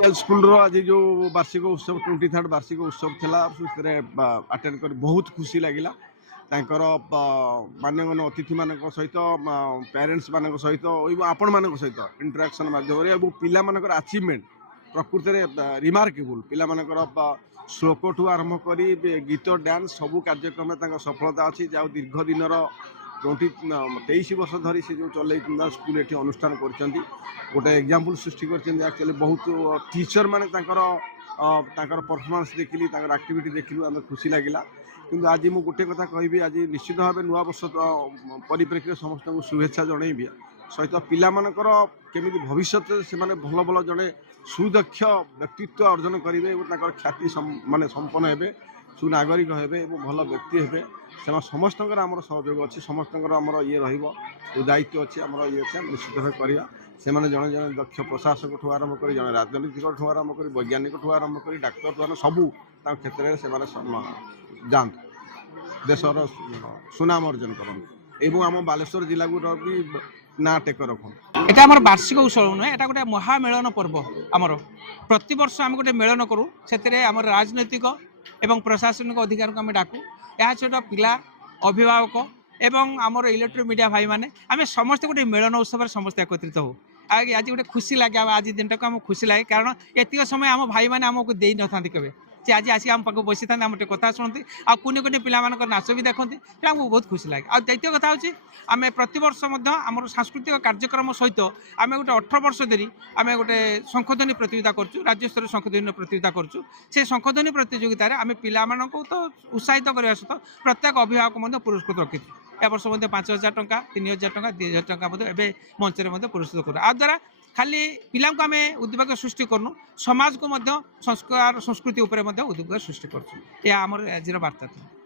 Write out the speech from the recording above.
School आज जो वार्षिक उत्सव 23rd वार्षिक उत्सव थिला अटेंड कर बहुत खुशी लगिला मान्यगण्य अतिथि मान सहित पेरेंट्स मान सहित आपण मान सहित इंटराक्शन माध्यम पिला मानकर अचीवमेंट प्रकृति में रिमार्केबल पिला मानकर श्लोक ठू आरंभ कर गीत डांस सबू कार्यक्रम सफलता अच्छी जहाँ दीर्घ दिन 23 वर्ष धरी से जो चल स्कूल ये अनुष्ठान कर गोटे एग्जाम्पल सृष्टि कर बहुत टीचर माने परफॉर्मेंस देखिली एक्टिविटी देखिलु आम खुशी लगिला किंतु आज मुझे गोटे कथा कहि आज निश्चित भाव नुआ वर्ष परिप्रेक्षी समस्त को शुभेच्छा जनइबी सहित पिला मानकर केमिति भविष्य से माने भल भल जड़े सुदक्ष व्यक्तित्व अर्जन करेंगे और ख्याति माने संपन्न हेबे सुनागरिक हेबे भल व्यक्ति हेबे से समस्त आमर सहयोग अच्छी समस्त आमर ये दायित्व अच्छी आमर ये अच्छे निश्चित भाव करवा से जड़े जड़े दक्ष प्रशासक ठू आरंभ कर जड़े राजनीतिक ठू आरंभ कर वैज्ञानिक ठू आरंभ कर डाक्तर ठू सबू क्षेत्र में से जातु देशर सुनाम अर्जन करूँ आम बालेश्वर जिला भी ना टेक रखूँ এটা আমার বার্ষিক উৎসব নয় এটা গোটে মহামেলন পর্ব আমার প্রতি বর্ষ আমি গোটে মেলন করু সেতিরে আমার রাজনৈতিক এবং প্রশাসনিক অধিকার আমি ডাকু ଏହା ଛଡ଼ା ପିଲା ଅଭିଭାବକ ଏବଂ ଆମର ଇଲେକ୍ଟ୍ରୋନିକ୍ ମିଡ଼ିଆ ଭାଇମାନେ ଆମେ ସମସ୍ତେ ଗୋଟେ ମିଳନ ଉତ୍ସବରେ ସମସ୍ତେ ଏକତ୍ରିତ ହଉ ଆଜି ଗୋଟେ ଖୁସି ଲାଗେ ଆଜି ଦିନଟାକୁ ଆମକୁ ଖୁସି ଲାଗେ କାରଣ ଏତିକ ସମୟ ଆମ ଭାଇମାନେ ଆମକୁ ଦେଇନଥାନ୍ତି କେବେ যে আজ আসি আম পাখু বসি থাকে আমার কথা শুণতে আনি কোনি পিলামানক নাচ বি দেখতে সেটা আমাকে বহুত খুশি লাগে আর দ্বিতীয় কথা হচ্ছে আমি প্রতবর্ষ আমার সাংস্কৃতিক কার্যক্রম সহিত আমি গোটে 18 বর্ষ ধরি আমি গোটে শঙ্খধ্বনি প্রতিযোগিতা করছু রাজ্যস্তর শঙ্খধ্বনি প্রতিযোগিতা করছু সেই শঙ্খধ্বনি প্রতিযোগিতার আমি পিলামানক তো উৎসাহিত করা সহ প্রত্যেক অভিভাবক পুরস্কৃত রখিছু এবর্ষ 5000 টঙ্কা 3000 টঙ্কা 2000 টঙ্কা এবে মঞ্চরে পুরস্কৃত করা आ द्वारा खाली पिला को आम उद्वेग सृष्टि करनु समाज को संस्कार संस्कृति उद्वेग सृष्टि कर आम आज बार्ता था।